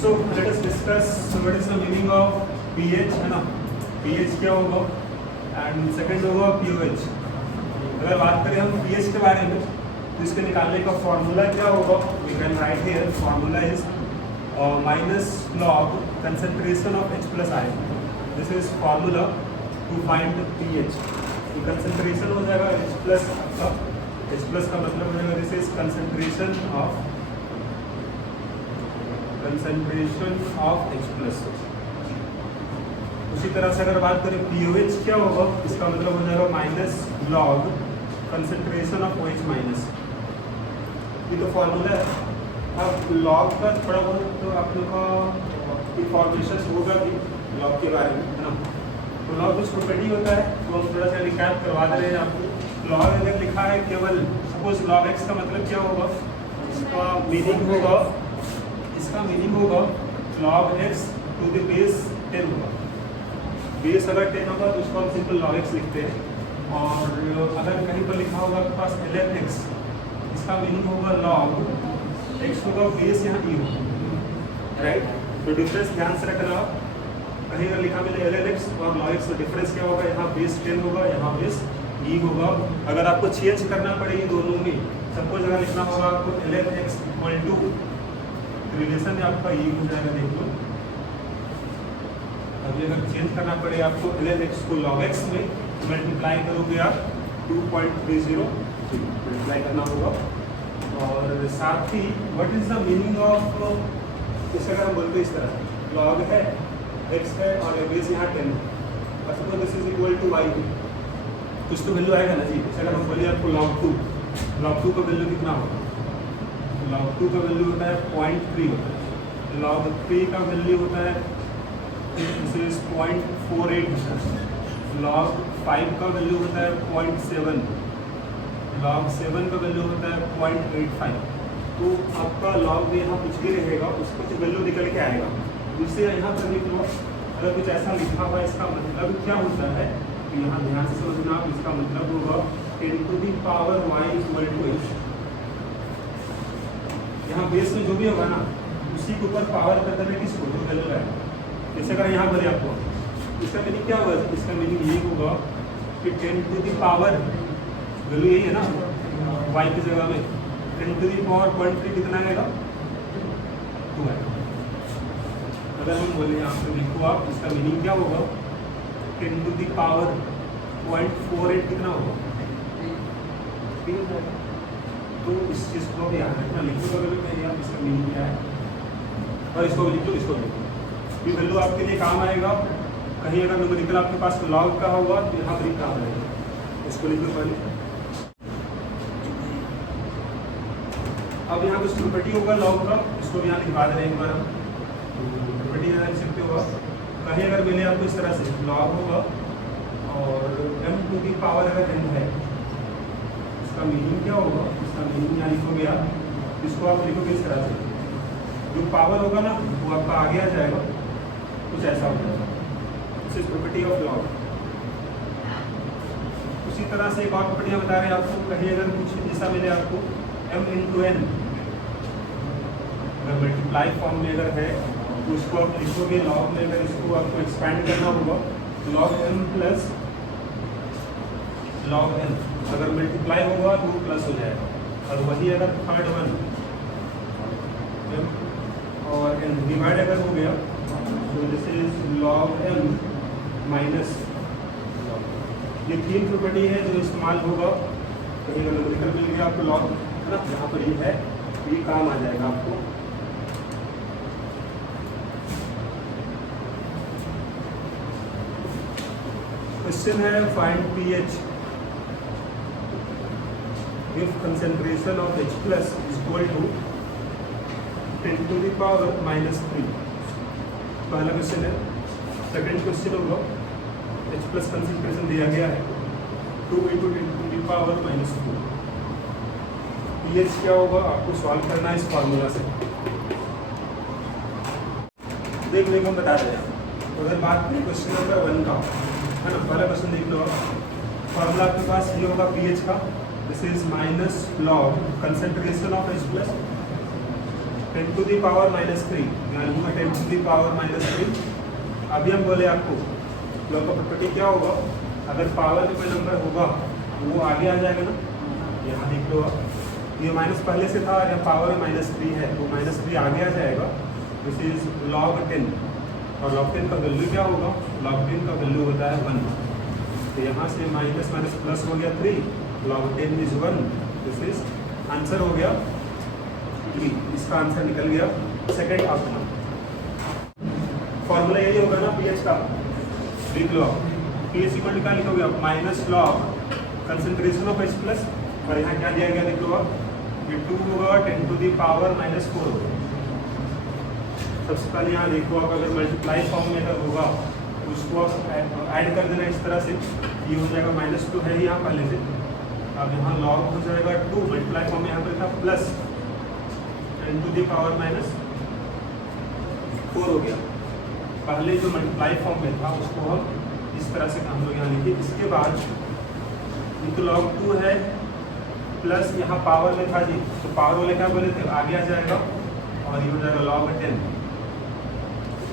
So let us discuss what is the meaning of pH, है ना? pH क्या होगा एंड सेकंड होगा pOH। अगर बात करें हम pH के बारे में तो इसके निकालने का फॉर्मूला क्या होगा? We can write here formula is minus log concentration of H plus ion. This is formula to find pH। तो कंसंट्रेशन हो जाएगा H प्लस का, H प्लस का मतलब हो जाएगा this is concentration of H plus. उसी तरह से अगर बात करें pOH क्या होगा, इसका मतलब हो जाएगा minus log concentration of OH minus. ये तो फॉर्मूला है। अब लॉग का थोड़ा बहुत तो आप लोग का इंफॉर्मेशन होगा कि लॉग के बारे में, है ना? तो लॉग कुछ प्रॉपर्टी होता है तो हम थोड़ा सा रिकैप करवा दे रहे हैं आपको। लॉग अगर लिखा है केवल सपोज लॉग एक्स का मतलब क्या होगा, इसका मीनिंग होगा log x to the base 10 होगा। बेस अगर 10 होगा तो उसको हम सिंपल लॉग एक्स लिखते हैं। और अगर कहीं पर लिखा होगा आपके पास ln x, इसका मीनिंग होगा लॉग एक्स होगा बेस यहाँ ई होगा, राइट? तो डिफरेंस ध्यान से रखना। कहीं अगर लिखा मिले ln x और log x तो डिफरेंस क्या होगा, यहाँ बेस 10 होगा, यहाँ बेस ई होगा। अगर आपको चेंज करना पड़ेगी दोनों में, सपोज अगर लिखना होगा आपको ln x equal to relation में आपका ई हो जाएगा, देख लो। अभी अगर चेंज करना पड़े आपको ln x को log x में मल्टीप्लाई करोगे आप 2.30 मल्टीप्लाई करना होगा। और साथ ही what is the meaning of, जैसे अगर हम बोलते इस तरह log है x है और बेस यहाँ 10 है, suppose this is equal to y, कुछ तो वैल्यू आएगा ना जी। जैसे अगर हम बोलिए आपको log 2 का वैल्यू कितना होगा, log 2 का वैल्यू होता है 0.3 होता है। log 3 का वैल्यू होता है 0.48, log 5 का वैल्यू होता है 0.7, log 7 का वैल्यू होता है 0.85। तो आपका log में यहाँ कुछ भी रहेगा उसको कुछ वैल्यू निकल के आएगा, उससे यहाँ पर लिख लो। अगर कुछ ऐसा लिखा हुआ इसका मतलब क्या होता है तो यहाँ ध्यान से समझना आप, इसका मतलब होगा 10 to the power y equal to h। यहाँ बेस में जो भी होगा ना उसी के ऊपर पावर कर देना किसको, जो वैल्यू है। जैसे अगर यहाँ बोले आपको, इसका मीनिंग क्या होगा, इसका मीनिंग ये होगा कि 10 to the पावर वैल्यू यही है ना y की जगह में, 10 to the पावर 0.3 कितना आएगा, 2 आएगा। अगर हम बोले यहाँ पे लिखो आप, इसका मीनिंग क्या होगा, 10 to the पावर 0.48 कितना होगा, तो इस चीज़ को भी याद रखना। लिखो तो कभी यार इसका मीनिंग क्या है, और इसको भी लिख लो, इसको भी लिखो। ये वैल्यू आपके लिए काम आएगा। कहीं अगर न्यूमेरिकल आपके पास लॉग का होगा तो यहाँ पर ही काम आएगा, इसको लिख लो पहले। अब यहाँ कुछ प्रॉपर्टी होगा लॉग का, इसको भी यहाँ लिखवा दे रहे हैं एक बार हम। प्रॉपर्टी यहाँ लिख सकते होगा। कहीं अगर मिले आपको इस तरह से लॉग होगा और m टू की पावर अगर n है, इसका मीनिंग क्या होगा, इसका मीनिंग यहाँ लिखोगे आप, इसको आप लिखोगे इस तरह से, जो पावर होगा ना वो आपका आगे आ जाएगा, कुछ ऐसा हो जाएगा। This is property of log. उसी तरह से एक और प्रॉपर्टियाँ बता रहे हैं आपको। कहीं अगर कुछ ऐसा मिले आपको m इंटू n, अगर मल्टीप्लाई फॉर्म में अगर है तो उसको आप लिखोगे लॉग में, अगर इसको आपको एक्सपैंड करना होगा log m plus log n, अगर मल्टीप्लाई होगा तो प्लस हो जाएगा। और वही अगर थर्ड वन और n डिवाइड अगर हो गया तो this is log m minus. ये तीन प्रॉपर्टी है जो इस्तेमाल होगा कहीं अगर न्यूमेरिकल मिल गया आपको log, है ना, यहाँ पर ये है, ये काम आ जाएगा आपको। क्वेश्चन है find pH if concentration of H plus is equal to 10 to the power minus 3। पहला क्वेश्चन है। सेकंड क्वेश्चन होगा H प्लस कंसेंट्रेशन दिया गया है 2 into 10 to the power minus 2। pH क्या होगा आपको सॉल्व करना है इस फॉर्मूला से। देख लेंगे, हम बता रहे हैं। तो अगर बात करें क्वेश्चन नंबर 1 का, है ना, पहला क्वेश्चन देख लो। फॉर्मूला आपके पास ये होगा pH का, this is minus log concentration of H plus 10 to the power minus 3, यहाँ लिखूंगा 10⁻³ अभी हम बोले आपको लॉ का प्रॉपर्टी क्या होगा, अगर पावर में कोई नंबर होगा वो आगे आ जाएगा ना, यहाँ देख लो आप, ये माइनस पहले से था और यहाँ पावर में -3 है तो -3 आगे आ जाएगा, दिस इज log 10 और log 10 का वैल्यू क्या होगा, log 10 का वैल्यू होता है 1, तो यहाँ से माइनस माइनस प्लस हो गया 3, log 10 is 1, this is answer हो गया 3, इसका आंसर निकल गया सेकेंड ऑप्शन। फॉर्मूला यही होगा ना पीएच का, लिख लो आप, पीएच इक्वल टू क्या लिखोगे आप, minus log concentration of H plus, और यहाँ क्या दिया गया देख लो आप, ये 2 होगा 10⁻⁴ होगा। सबसे पहले यहाँ देखो आप, अगर मल्टीप्लाई फॉर्म में अगर होगा तो उसको आप ऐड कर देना इस तरह से, ये हो जाएगा -2 है यहाँ पहले से, अब यहाँ लॉग हो जाएगा 2, मल्टीप्लाई फॉर्म में यहाँ पर था प्लस 10⁻⁴ हो गया। पहले जो मल्टीप्लाई फॉर्म में था उसको हम इस तरह से हम लोग यहाँ लिखिए, इसके बाद तो log 2 है प्लस यहाँ पावर में था जी, तो पावर वाले क्या बोले थे आगे आ जाएगा और ये हो जाएगा log 10,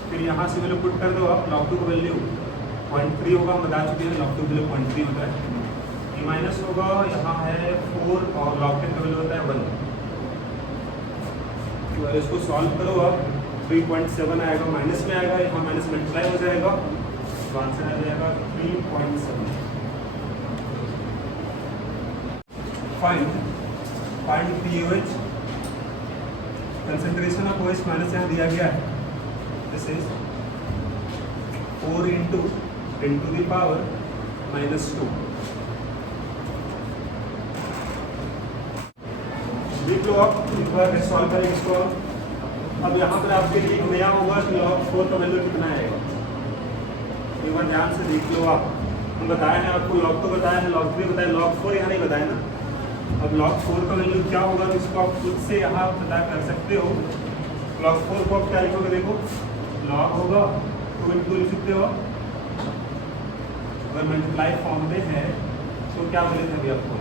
फिर यहाँ से वैल्यू पुट कर दो आप, log 2 का वैल्यू 0.3 होगा, हम बता चुके हैं log 2 वैल्यू 0.3 होता है, ये माइनस होगा, यहाँ है 4 और log 10 का वैल्यू होता है 1, तो इसको सॉल्व करो आप, 3.7 आएगा, माइनस में आएगा, यहाँ माइनस मल्टीप्लाई हो जाएगा तो आंसर आ जाएगा 3.7। Find pH, concentration of OH minus यहाँ दिया गया है, दिस इज 4 × 10⁻⁻²। देख लो आप, एक बार सॉल्व करेंगे इसको। अब यहाँ पर आपके लिए एक नया होगा कि log 4 का वैल्यू कितना आएगा, एक बार ध्यान से देख लो आप, हम बताए हैं आपको log 2 बताया है, log 3 बताया, log 4 यहाँ नहीं बताया ना। अब log 4 का वैल्यू क्या होगा तो इसको आप खुद से यहाँ पता कर सकते हो। log 4 को आप क्या लिखोगे, देखो log होगा 2 × 2 लिख सकते हो, अगर मल्टीप्लाई फॉर्म में है तो क्या बोले थे अभी आपको,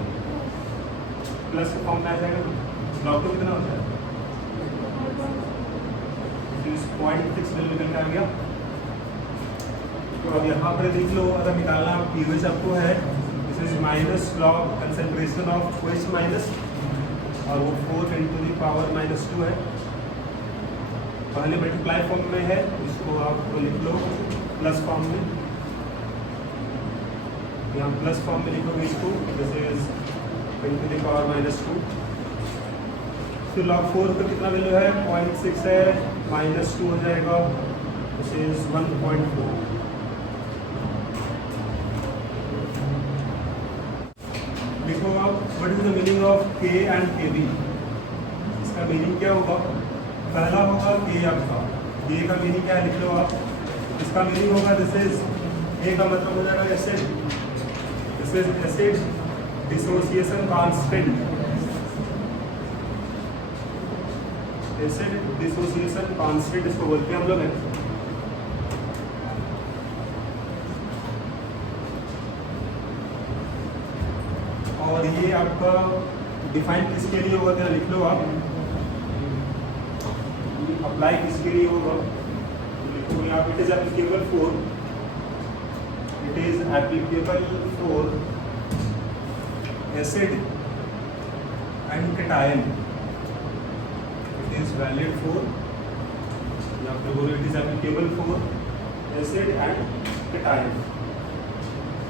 प्लस के फॉर्म में आ जाएगा, log 2 कितना होता है 0.6 वैल्यू निकल के आ गया। तो अब यहाँ पर देख लो, अगर निकालना pH आपको है, this is minus log concentration of OH minus, और वो 4 × 10⁻⁻² है, पहले मल्टीप्लाई फॉर्म में है, इसको आप लिख लो प्लस फॉर्म में, यहाँ प्लस फॉर्म में लिखोगे इसको, दिस इज 10⁻⁻²। फिर log 4 का कितना वैल्यू है, 0.6 है, -2 हो जाएगा, दिस इज 1.4। देखो आप, what is the meaning of K and KB, इसका मीनिंग क्या होगा, पहला होगा K आपका, K का मीनिंग क्या है लिख लो आप, इसका मीनिंग होगा दिस इज, A का मतलब हो जाएगा acid, this is acid dissociation constant, acid dissociation constant इसको बोलते हैं हम लोग हैं। और ये आपका डिफाइन किसके लिए होगा, तो लिख लो आप, अप्लाई किसके लिए होगा, लिखोगे आप, it is applicable for, it is applicable for acid and cation, it is valid for, या फिर बोलो it is applicable for acid and cation.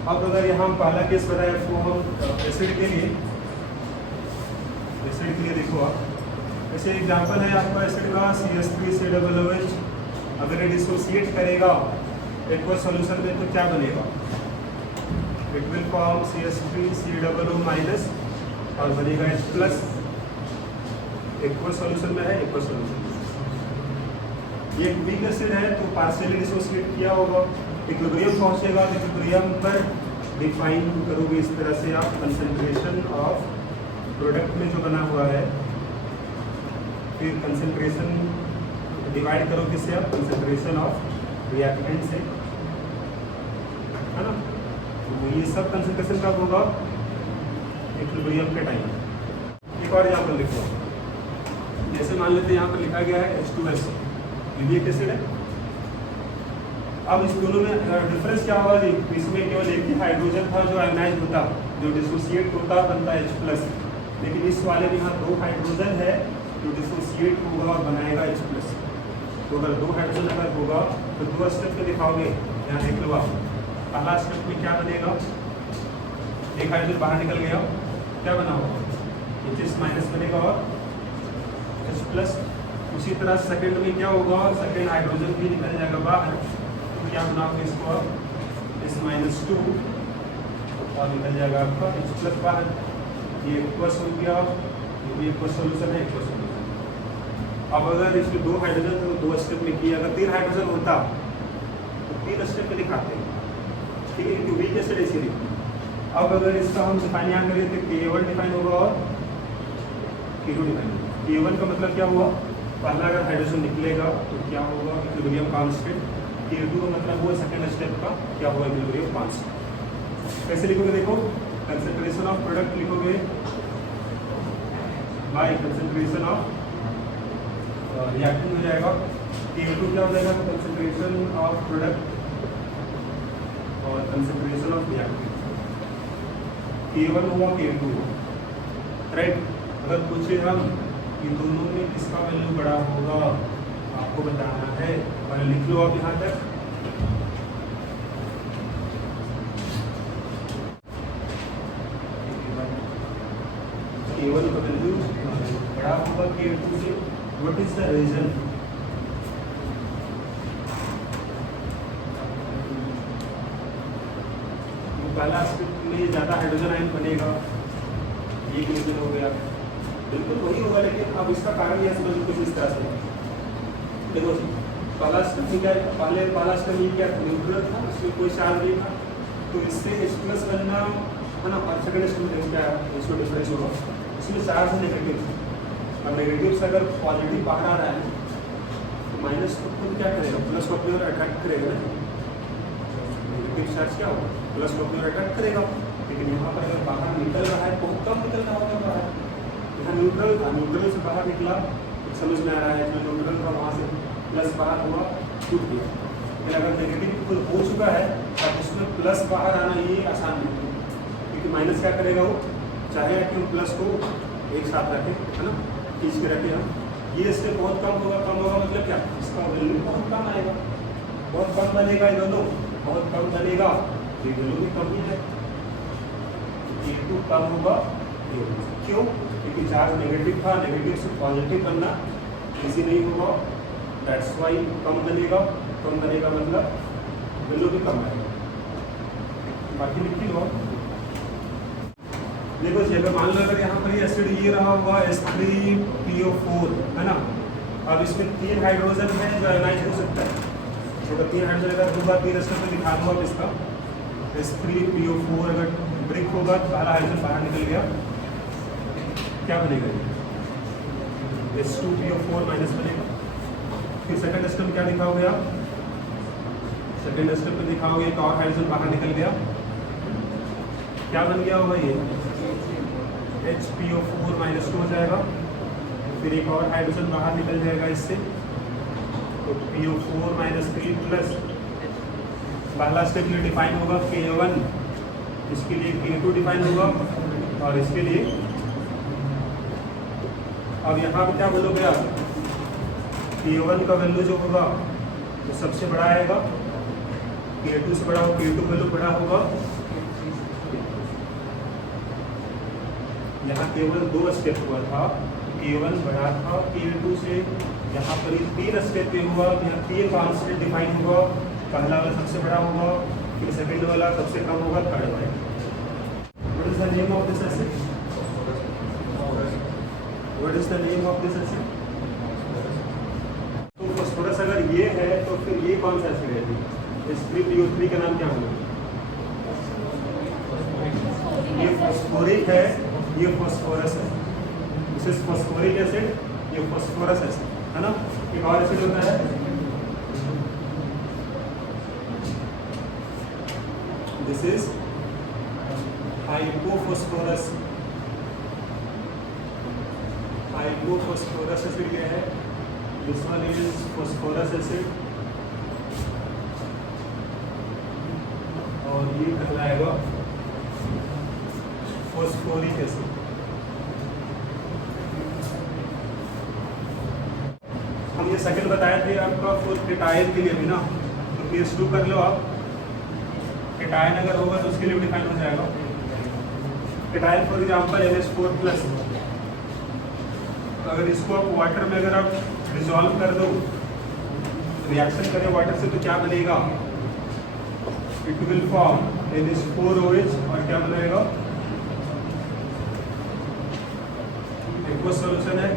अब अगर यहाँ पहला केस बताया आपको हम एसिड के लिए, देखो आप, जैसे एग्जांपल है आपका एसिड का CH3COOH, अगर ये डिसोसिएट करेगा एक्वस सॉल्यूशन में तो क्या बनेगा, it will form CH3COO minus और बनेगा H प्लस, एक्वस सॉल्यूशन में है, एक्वस सॉल्यूशन ये एक वीक एसिड है तो पार्शियली डिसोसिएट किया होगा, इक्विलिब्रियम पहुंचेगा, तो इक्विलिब्रियम पर डिफाइन करोगे इस तरह से आप, कंसंट्रेशन ऑफ प्रोडक्ट में जो बना हुआ है, फिर कंसंट्रेशन डिवाइड करो किससे आप, कंसंट्रेशन ऑफ रिएक्टेंट से, है ना। तो ये सब कंसंट्रेशन कब होगा, इक्विलिब्रियम के टाइम। एक और यहाँ पर लिखो, जैसे मान लेते हैं यहाँ पर लिखा गया है H2S, ये भी एक एसिड है। अब इस दोनों में डिफरेंस क्या होगा जी, इसमें केवल एक ही हाइड्रोजन था जो आयनाइज होता, जो डिसोसिएट होता बनता H+, लेकिन इस वाले में यहाँ 2 हाइड्रोजन है जो डिसोसिएट होगा और बनाएगा H+। तो अगर 2 हाइड्रोजन अगर होगा तो 2 स्टेप में दिखाओगे, यहाँ देख लो आप। पहला स्टेप में क्या बनेगा, एक हाइड्रोजन बाहर निकल गया, क्या बना होगा H- बनेगा और H+। उसी तरह सेकंड में क्या होगा, सेकंड हाइड्रोजन भी निकल जाएगा बाहर, तो क्या बनाओगे इसको H-2 और निकल जाएगा आपका H+ बाहर। ये एक्वस हो गया, ये भी एक्वस सॉल्यूशन है, एक्वस सॉल्यूशन। अब अगर इसमें 2 हाइड्रोजन तो 2 स्टेप में किया, अगर 3 हाइड्रोजन होता तो 3 स्टेप में दिखाते, ठीक है, क्योंकि वीक एसिड इसीलिए। अब अगर इसका हम डिफाइन यहाँ करें तो K1 डिफाइन होगा और K2 डिफाइन होगा। K1 का मतलब क्या हुआ, पहला अगर हाइड्रोजन निकलेगा तो क्या होगा, इक्विलिब्रियम कांस्टेंट। K2 का मतलब हुआ सेकंड स्टेप का क्या हुआ, इक्विलिब्रियम कांस्टेंट। कैसे लिखोगे, देखो कंसंट्रेशन ऑफ प्रोडक्ट लिखोगे बाय कंसंट्रेशन ऑफ रिएक्टेंट हो जाएगा। K2 क्या हो जाएगा, कंसंट्रेशन ऑफ प्रोडक्ट और कंसंट्रेशन ऑफ रिएक्टेंट। K1 हुआ K2 हुआ, राइट। अगर पूछे हम इन दोनों में किसका वैल्यू बड़ा होगा, आपको बताना है, और लिख लो आप यहाँ तक। K1 का वैल्यू बड़ा होगा K2 से। व्हाट इज द रीजन, पहला स्टेप में ज़्यादा हाइड्रोजन आयन बनेगा, एक रीजन हो गया, बिल्कुल वही होगा, लेकिन अब इसका कारण यह समझ कुछ इस तरह से। देखो पहला स्टेप में क्या, पहला स्टेप में क्या न्यूट्रल था, उसमें कोई चार्ज नहीं था, तो इससे H+ बनना है ना। और सेकंड स्टेप में क्या है, इसमें डिफरेंस होगा, इसमें चार्ज नेगेटिव। अब नेगेटिव से अगर पॉजिटिव बाहर आ रहा है तो माइनस को खुद क्या करेगा, प्लस को अपनी ओर अट्रैक्ट करेगा ना। नेगेटिव चार्ज क्या होगा, प्लस को अपनी ओर अट्रैक्ट करेगा। लेकिन यहाँ पर अगर बाहर निकल रहा है, बहुत कम निकल रहा होगा बाहर, यहाँ न्यूट्रल था, न्यूट्रल से बाहर निकला, समझ में आ रहा है, जो न्यूट्रल था वहाँ से प्लस बाहर हुआ, छूट गया। लेकिन अगर नेगेटिव खुद हो चुका है अब उसमें प्लस बाहर आना ये आसान नहीं है, क्योंकि माइनस क्या करेगा, वो चाहे कि हम प्लस को एक साथ रखें, है ना, खींच के रखें हम। ये इससे बहुत कम होगा, कम होगा मतलब क्या, इसका वैल्यू बहुत कम आएगा, बहुत कम बनेगा, ये दोनों बहुत कम बनेगा, ये वैल्यू भी कम ही है। K2 कम होगा, क्यों, क्योंकि चार्ज नेगेटिव था, नेगेटिव से पॉजिटिव बनना इजी नहीं होगा, दैट्स वाई कम बनेगा। कम बनेगा मतलब वैल्यू भी कम आएगा। बाकी लिखी लो, देखो जी, अगर मान लो अगर यहाँ पर ये एसिड ये रहा होगा H3PO4, है ना। अब इसमें 3 हाइड्रोजन है जो आयनाइज हो सकता है, तो अगर 3 हाइड्रोजन अगर होगा 3 स्टेप में दिखा दूंगा इसका H3PO4 अगर ब्रेक होगा तो पहला हाइड्रोजन बाहर निकल गया, क्या बनेगा, H2PO4 माइनस बनेगा। फिर सेकंड स्टेप में क्या दिखाओगे आप, सेकंड स्टेप में दिखाओगे एक और हाइड्रोजन बाहर निकल गया, क्या बन गया होगा, ये HPO4 -2 हो जाएगा। फिर एक और हाइड्रोजन बाहर निकल जाएगा इससे, तो PO4 -3 प्लस पहला स्टेप ये डिफाइन होगा K1, इसके लिए K2 डिफाइन होगा, और इसके लिए अब यहाँ पे क्या बोलोगे आप, K1 का वैल्यू जो होगा वो सबसे बड़ा आएगा, K2 से बड़ा हो, K2 वैल्यू बड़ा होगा। यहाँ केवल 2 स्टेप हुआ था, K1 बड़ा था K2 से, यहाँ पर 3 स्टेप पे हुआ, तो यहाँ 3 कांस्टेंट डिफाइन होगा, पहला वाला सबसे बड़ा होगा, फिर सेकंड वाला सबसे कम होगा, थर्ड वाला। What is the name of this acid, what is the name of this acid. तो फास्फोरस अगर ये है तो फिर ये कौन सा एसिड है, H3PO3 का नाम क्या होगा, ये फास्फोरिक है, ये फास्फोरस है, दिस इज फास्फोरिक एसिड, ये फास्फोरस एसिड है ना। एक और एसिड होता है, this is hypophosphorous, hypophosphorous acid ये है, this one is phosphorous acid और ये कहलाएगा फॉस्फोरिक एसिड। हम ये सेकंड बताए थे आपका केटायन के लिए भी ना, तो केस 2 कर लो आप। केटायन अगर होगा तो उसके लिए डिफाइन हो जाएगा केटायन फॉर एग्जाम्पल NH4+। अगर इसको आप वाटर में अगर आप डिसॉल्व कर दो, रिएक्शन करें वाटर से, तो क्या बनेगा? इट विल फॉर्म NH4OH और क्या बनेगा? एक्वस सॉल्यूशन है।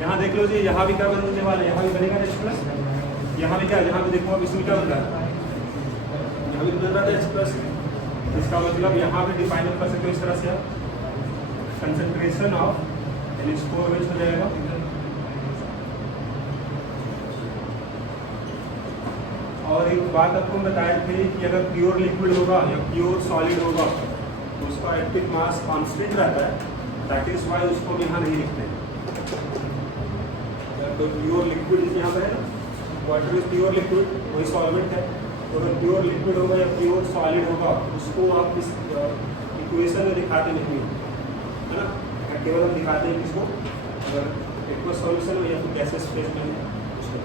यहाँ देख लो जी, यहाँ भी क्या बनने वाला है? यहाँ भी बनेगा H+। यहाँ भी क्या, यहाँ भी देखो अब इसमें क्या बन रहा है? यहाँ भी बन रहा है H+। इसका मतलब यहाँ भी डिफाइन कर सकते हो इस तरह से आप, कंसंट्रेशन ऑफ NH4OH हो जाएगा। और एक बात आपको बताए थे कि अगर प्योर लिक्विड होगा या प्योर सॉलिड होगा तो उसका एटॉमिक मास कांस्टेंट रहता है, दैट इज वाई उसको हम यहाँ नहीं लिखते। तो प्योर लिक्विड यहाँ पर है ना, वाटर इज प्योर लिक्विड, वही सॉल्वेंट है। तो अगर प्योर लिक्विड होगा या प्योर सॉलिड होगा उसको आप इस इक्वेशन में दिखाते नहीं है ना, केवल हम दिखाते हैं किसको, अगर एक्वस सॉल्यूशन हो या फिर गैसेस फेज में उसको।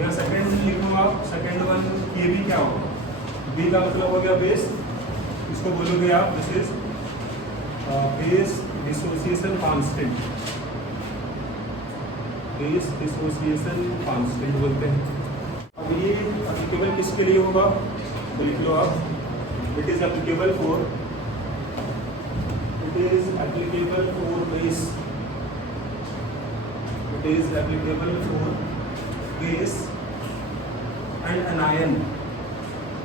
यहाँ सेकेंड लिखूँगा आप, सेकेंड वन के बी क्या होगा? बी का मतलब हो गया बेस, इसको बोलोगे आप this is base dissociation constant, base dissociation constant बोलते हैं। अब ये एप्लीकेबल किसके लिए होगा तो लिख लो आप, it is applicable for base, it is applicable for base and anion।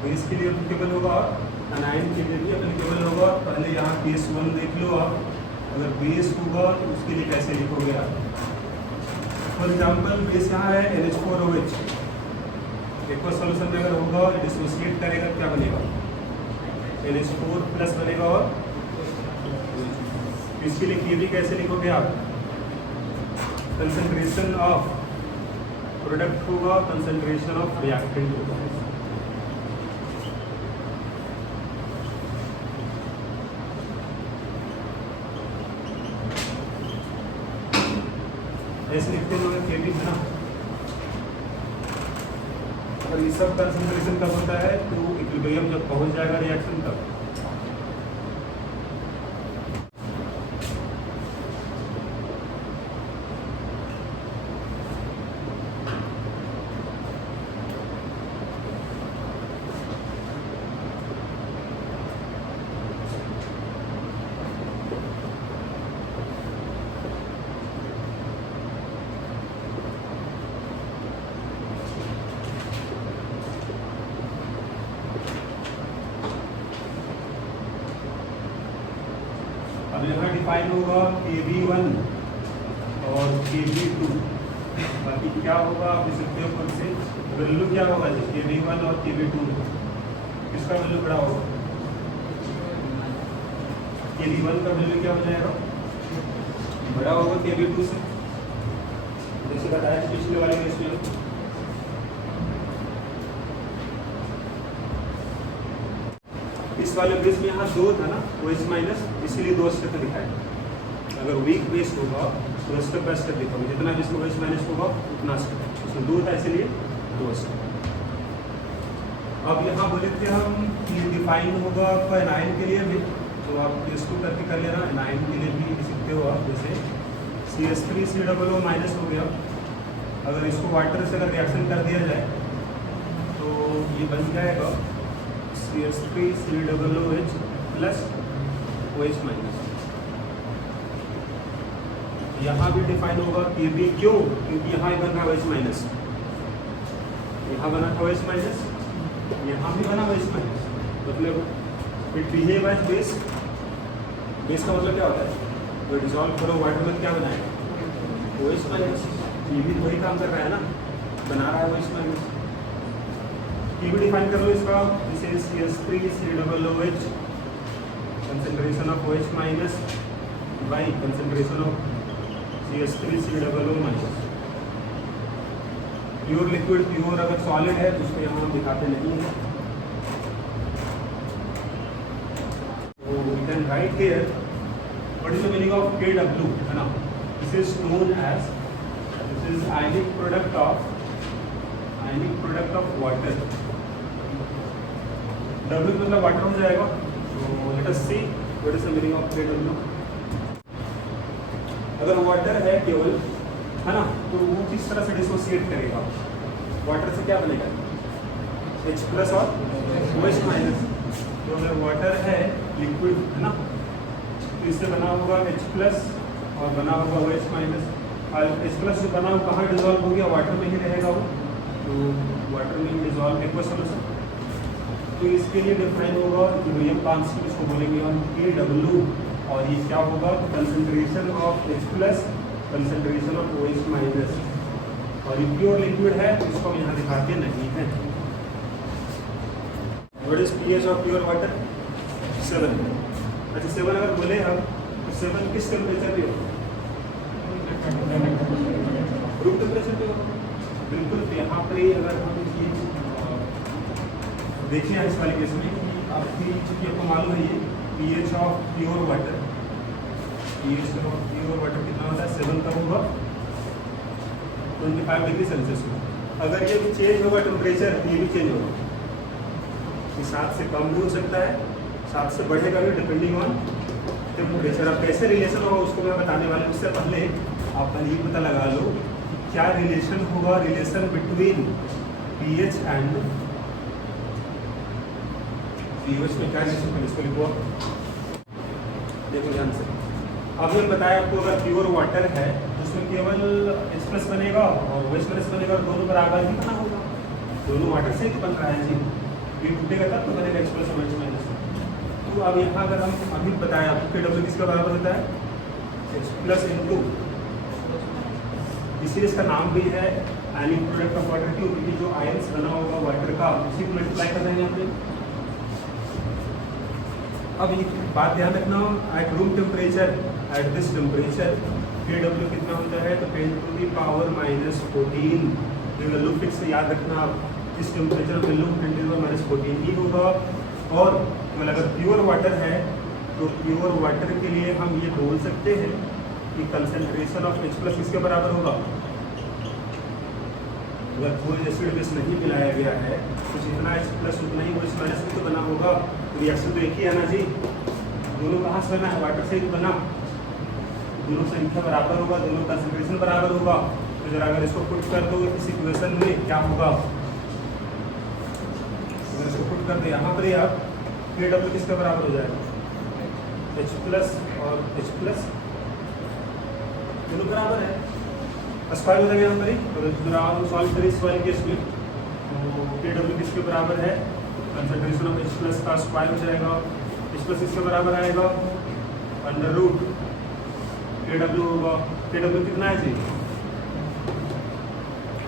Base के लिए एप्लीकेबल होगा, अनायन के लिए भी एप्लीकेबल होगा। पहले यहाँ केस 1 देख लो आप, अगर बेस होगा तो उसके लिए कैसे लिखोगे आप? फॉर एग्जाम्पल बेस यहाँ है NH4OH, एक्वस सॉल्यूशन में अगर होगा डिसोसिएट करेगा क्या बनेगा? NH4+ बनेगा। और इसके लिए के भी कैसे लिखोगे आप? कंसंट्रेशन ऑफ प्रोडक्ट होगा, कंसंट्रेशन ऑफ रिएक्टेंट होगा। ऐसे लिखते हैं के भी है ना। और ये सब कंसंट्रेशन कब होता है? तो इक्विलिब्रियम जब पहुंच जाएगा रिएक्शन तक। अब यहाँ डिफाइन होगा Kb1 और Kb2, बाकी क्या होगा आप देख सकते हो खुद से। वैल्यू क्या होगा जी? Kb1 और Kb2, किसका वैल्यू बड़ा होगा? Kb1 का वैल्यू क्या हो जाएगा? बड़ा होगा Kb2 से, जैसे बताया पिछले वाले केस में। इस वाले बेस में यहाँ 2 था ना, OH-, इसीलिए 2 स्टेप दिखाया। अगर वीक बेस होगा तो स्टेप बाय स्टेप दिखाओगे, जितना भी इसमें OH- होगा उतना स्टेप। इसमें 2 था इसीलिए 2 स्टेप। अब यहाँ बोले थे हम कि डिफाइन होगा आपका एनायन के लिए भी, तो आप केस 2 करके कर लेना। एनायन के लिए भी लिख सकते हो आप, जैसे CH3COO- हो गया। अगर इसको वाटर से अगर रिएक्शन कर दिया जाए तो ये बन जाएगा CH3COOH प्लस OH-। यहाँ भी डिफाइन होगा Kb, क्यों? क्योंकि यहाँ बन रहा है OH-, यहाँ बना था OH-, यहाँ भी बना OH-, मतलब it behave as base. Base का मतलब क्या होता है? तो डिसॉल्व करो वाटर में क्या बनाएगा? OH-। ये भी वही काम कर रहा है ना, बना रहा है OH-। ये भी डिफाइन कर लो इसका, जैसे CH3COOH concentration of OH minus by concentration of CH3COO minus। Pure liquid, pure अगर सॉलिड है तो उसको यहाँ हम दिखाते नहीं हैं। तो we can write here what is the meaning of KW, है ना। This is known as, this is ionic product of water. W मतलब वाटर हो जाएगा। तो let us see what is the meaning of KW। अगर water है केवल, है ना, तो वो किस तरह से डिसोसिएट करेगा? वाटर से क्या बनेगा? H प्लस और OH माइनस। तो अगर वाटर है लिक्विड, है ना, तो इससे बना होगा H प्लस और बना होगा OH माइनस। और H प्लस से बना हुआ कहाँ डिजॉल्व हो गया? वाटर में ही रहेगा वो, तो वाटर में ही डिजॉल्व एक्वस सॉल्यूशन। तो इसके लिए डिफाइन होगा विलियम कांस्टेंट, इसको बोलेंगे हम KW। और ये क्या होगा? Concentration of H plus, concentration of OH minus. और ये प्योर लिक्विड है, इसको हम यहाँ दिखाते नहीं हैं। What is pH of pure water? 7। अच्छा 7 अगर बोले हम तो 7 किस टेम्परेचर पे होगा? रूम टेम्परेचर पे होगा, बिल्कुल। यहाँ पर अगर हम ये देखें इस वाले केस में, आपकी चूँकि आपको मालूम है ये pH of pure water, pH of pure water कितना होता है? 7 का होगा, 25 डिग्री सेल्सियस में। अगर ये भी चेंज होगा टेम्परेचर, ये भी चेंज होगा। ये 7 से कम भी हो सकता है, 7 से बढ़ेगा भी, डिपेंडिंग ऑन टेम्परेचर। अब कैसे रिलेशन होगा उसको मैं बताने वाला हूँ। उससे पहले आप ये पता लगा लो क्या रिलेशन होगा, relation between pH and pH में क्या रिलेशन है, इसको लिखो। देखो ध्यान से, अभी हम बताया आपको अगर प्योर वाटर है तो उसमें केवल H प्लस बनेगा और OH माइनस बनेगा, और दोनों बराबर ही बना होगा। दोनों वाटर से ही बन रहा है जी। ये टूटेगा तब तो बनेगा H प्लस और OH माइनस। तो अब यहाँ अगर हम अभी बताया आपको KW किसका बराबर होता है? H प्लस इंटू, इसीलिए इसका नाम भी है आयनिक प्रोडक्ट ऑफ वाटर, क्योंकि जो आयंस बना होगा वाटर का उसी को मल्टीप्लाई कर देंगे हमने। अब एक बात ध्यान रखना, at room temperature, at this temperature KW कितना होता है? तो 10 to the power minus 14। Value fix याद रखना आप, इस temperature value 10 to the power minus 14 ही होगा। और अगर प्योर वाटर है तो प्योर वाटर के लिए हम ये बोल सकते हैं कि कंसंट्रेशन ऑफ H प्लस इसके बराबर होगा। अगर कोई एसिड बेस नहीं मिलाया गया है तो जितना H प्लस उतना ही OH माइनस भी तो बना होगा। रिएक्शन तो एक ही है ना जी, दोनों कहाँ से बना है? वाटर से ही बना। दोनों संख्या बराबर होगा, दोनों कंसंट्रेशन बराबर होगा। तो जरा अगर इसको पुट कर दो इस इक्वेशन में, क्या होगा? अगर इसको पुट कर दो यहाँ पर, आप KW किसके बराबर हो जाएगा? H प्लस और H प्लस दोनों बराबर है, स्क्वायर हो जाएगा यहाँ पर ही। तो सॉल्व करें इस वाले केस में, तो KW किसके बराबर है? कंसंट्रेशन ऑफ H प्लस का स्क्वायर हो जाएगा। H प्लस इसके बराबर आएगा अंडर रूट KW होगा। KW कितना है जी?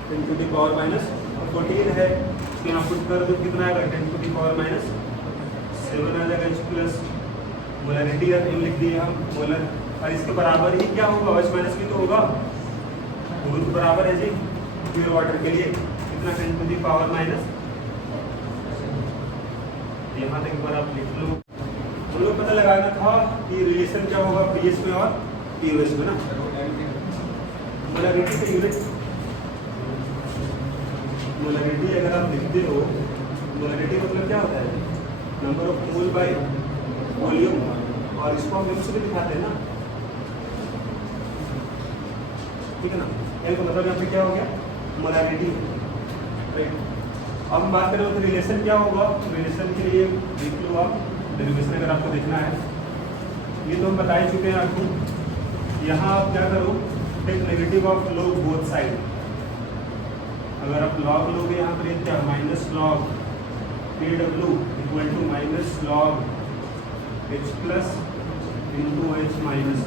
10 टू दी पावर माइनस 14 है। इसके यहाँ पुट कर दो, कितना आएगा? 10 टू दी पावर माइनस 7 आ जाएगा H प्लस। मोलरिटी या लिख दिए हम मोलर, और इसके बराबर ही क्या होगा? OH माइनस भी तो होगा, दोनों बराबर है जी। प्योर वाटर के लिए कितना? 10 टू दी पावर माइनस, यहाँ तक एक बार आप लिख लो। हम लोग पता लगाना था कि रिलेशन क्या होगा pH में और pOH में ना। मोलरिटी से यूनिट, मोलरिटी अगर आप लिखते हो, मोलरिटी मतलब क्या होता है? Number of mole by volume, और इसको हम से भी दिखाते हैं ना, ठीक है ना। एल का मतलब यहाँ पे क्या हो गया? Molarity, right. अब हम बात करें तो रिलेशन क्या होगा? रिलेशन के लिए देख लो आप, डेरिवेशन अगर आपको देखना है, ये तो हम बता ही चुके हैं आपको। यहाँ आप क्या करो, take negative of log both side. अगर आप लॉग लोगे यहाँ पर क्या? Minus log KW equal to minus log H plus into H minus.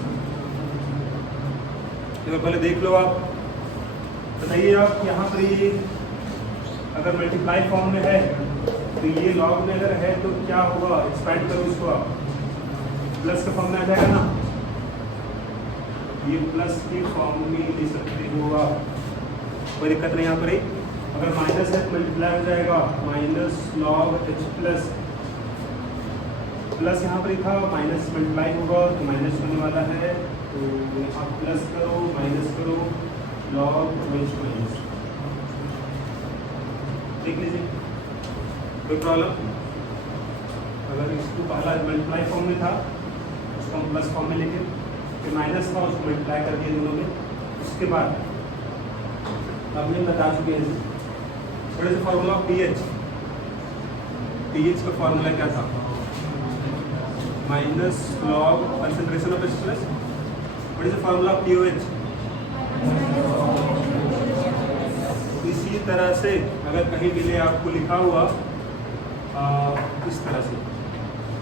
तो पहले देख लो आप, बताइए आप यहाँ पर ये अगर मल्टीप्लाई फॉर्म में है तो ये लॉग में अगर है तो क्या होगा? एक्सपेंड करो इसको आप, प्लस के फॉर्म में आ जाएगा ना, ये प्लस की फॉर्म में ले सकते हो आप, कोई दिक्कत नहीं यहाँ पर ही। अगर माइनस है तो मल्टीप्लाई हो जाएगा, minus log H plus, plus यहाँ पर लिखा माइनस मल्टीप्लाई होगा तो माइनस होने वाला है, तो आप प्लस करो माइनस करो लॉग एच माइनस, देख लीजिए कोई प्रॉब्लम। अगर इसको पहला मल्टीप्लाई फॉर्म में था उसको हम प्लस फॉर्म में लेके, फिर माइनस था उसको मल्टीप्लाई कर दिए दोनों में, उसके बाद हमने बता चुके हैं थोड़े से फॉर्मूला ऑफ पीएच, पीएच का फॉर्मूला क्या था, minus log concentration of H plus, what is the formula of pOH. इसी तरह से अगर कहीं मिले आपको लिखा हुआ इस तरह से,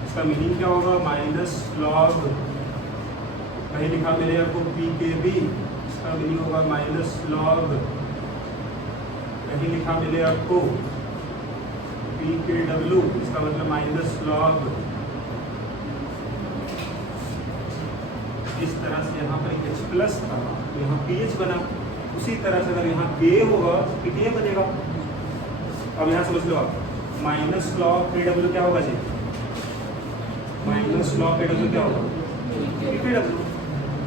इसका मीनिंग क्या होगा, माइनस लॉग, कहीं लिखा मिले आपको पी के बी, इसका मीनिंग होगा माइनस लॉग, कहीं लिखा मिले आपको पी के डब्ल्यू, इसका मतलब माइनस लॉग। इस तरह से यहाँ पर एच प्लस था तो यहाँ पी एच बना, उसी तरह से अगर यहाँ के होगा तो पी के बनेगा। अब यहाँ समझ लो आप, माइनस लॉग के डब्ल्यू क्या होगा जी, माइनस लॉग के डब्ल्यू क्या होगा पी के डब्ल्यू,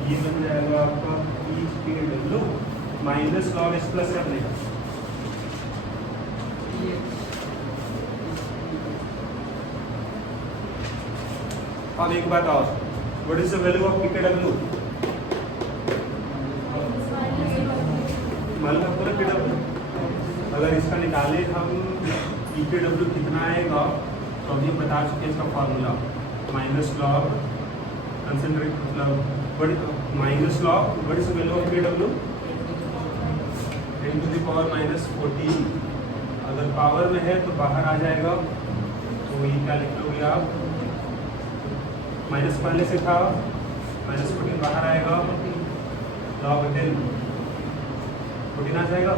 ये बन जाएगा आपका पी के W minus log H plus क्या बनेगा, अब एक बात और, what is the value of P के डब्ल्यू, मालूम आपको ना पी डब्ल्यू, अगर इसका निकाले हम पी के डब्ल्यू कितना आएगा तो अभी बता चुके इसका फॉर्मूला, माइनस लॉग कंसंट्रेट मतलब minus log what is the value of P W 10 to the power minus 14, अगर पावर में है तो बाहर आ जाएगा, तो ये क्या लिख लोगे आप, माइनस पहले से था माइनस 14 बाहर आएगा, लॉग 10 14 आ जाएगा,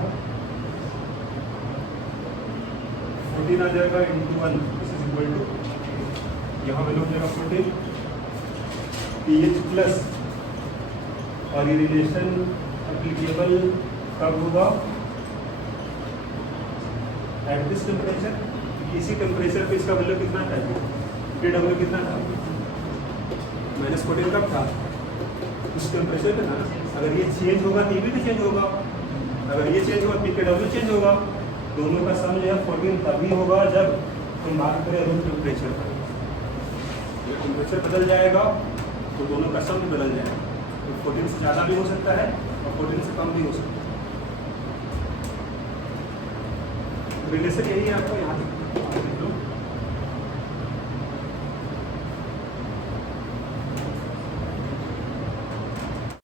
14 आ जाएगा into 1 this is equal to, यहाँ वैल्यू हो जाएगा 14 पीएच प्लस, और ये रिलेशन एप्लीकेबल कब होगा, एट दिस टेम्परेचर, इसी टेम्परेचर पे इसका वैल्यू कितना था, के डब्ल्यू कितना था, माइनस 14 कब था, उस टेम्परेचर पे था। अगर ये चेंज होगा तो ये भी चेंज होगा, अगर ये चेंज होगा पी के डब्ल्यू चेंज होगा, दोनों का सम जो है 14 तभी होगा जब हम बात करें रूम टेम्परेचर पर, टेम्परेचर बदल जाएगा तो दोनों का सम भी बदल जाएगा, तो 14 से ज़्यादा भी हो सकता है और 14 से कम भी हो सकता है। रिलेशन यही है आपको यहाँ तक।